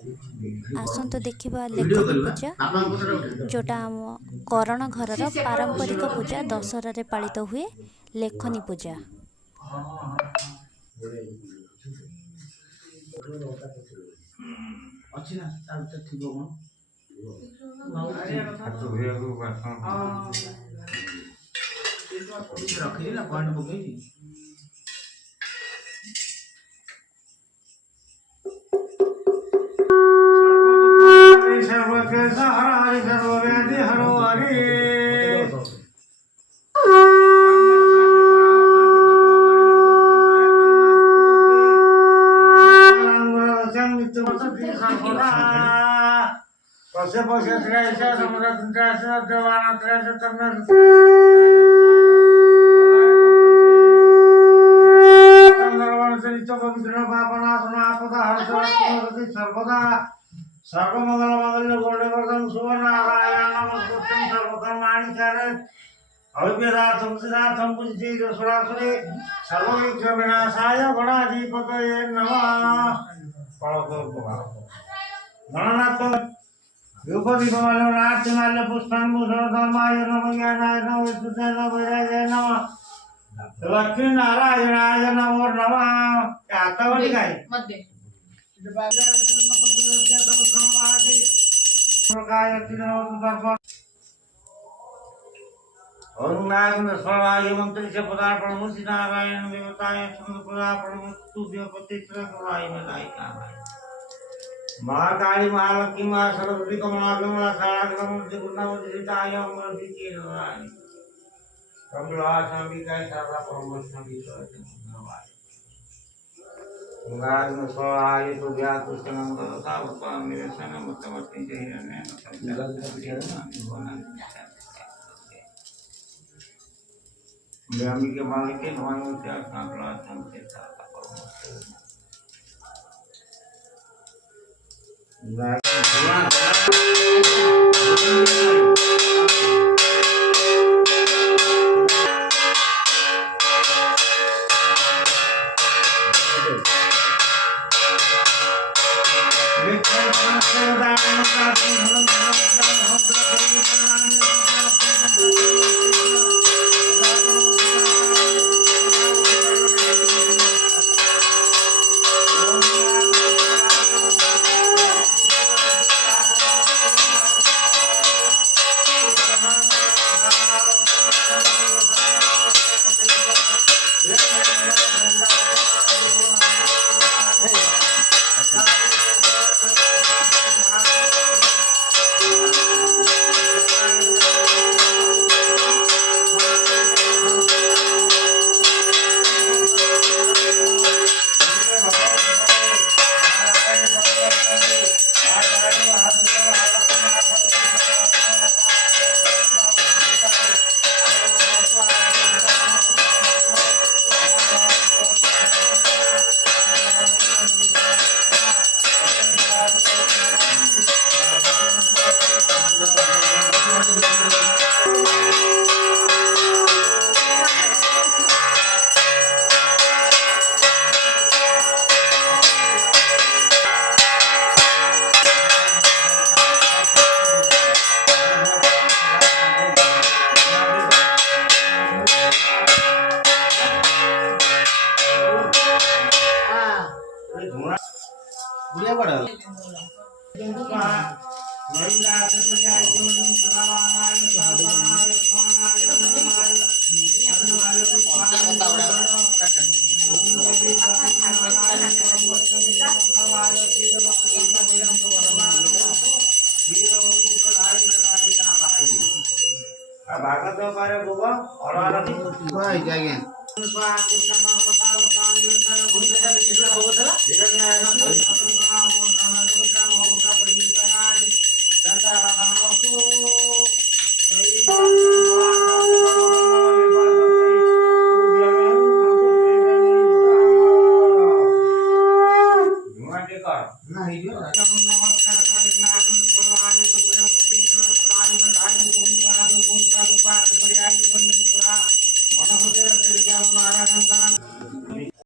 आसंतु देखिबा लेखनी पूजा जोटा आम करण घरर पारंपरिक पूजा दशहरा रे पालित हुए लेखनी पूजा। सर्वमंगल मंगल्य गोल्डवर्धन सुवर्णारायण नमस्कृत्यं सर्वकर्माणि कारयेत् अव्यदार्थं सिद्धार्थं पुंसीत सुरासुरे सर्वविघ्न विनाशाय गणाधिपतये नमः। गणनाथ रूपदीपमाल्य नाट्यमाल्य पुष्पाण्डुसरधर्माय नमः ज्ञानाय नमः विद्युताय नमः वैराग्याय नमः लक्ष्मी नारायणाय नमो नमः। आतावली काय मंत्री पदार्पण मुसी नारायण देवताय पदार्पण महाकाली महालक्ष्मी महा सरस्वती कमला कमला साराय कमला संबिका सारा परमेश्वरी गार्ग स्वाहाय तो ज्ञात पुस्तकं सावत्वा निवेशनं मतमस्ति जहिरण्यं ब्रह्मी के मालिक के भगवान के आत्मा प्रार्थना के साथ भागवत पारे गोवा और आरती भाई जागे नहीं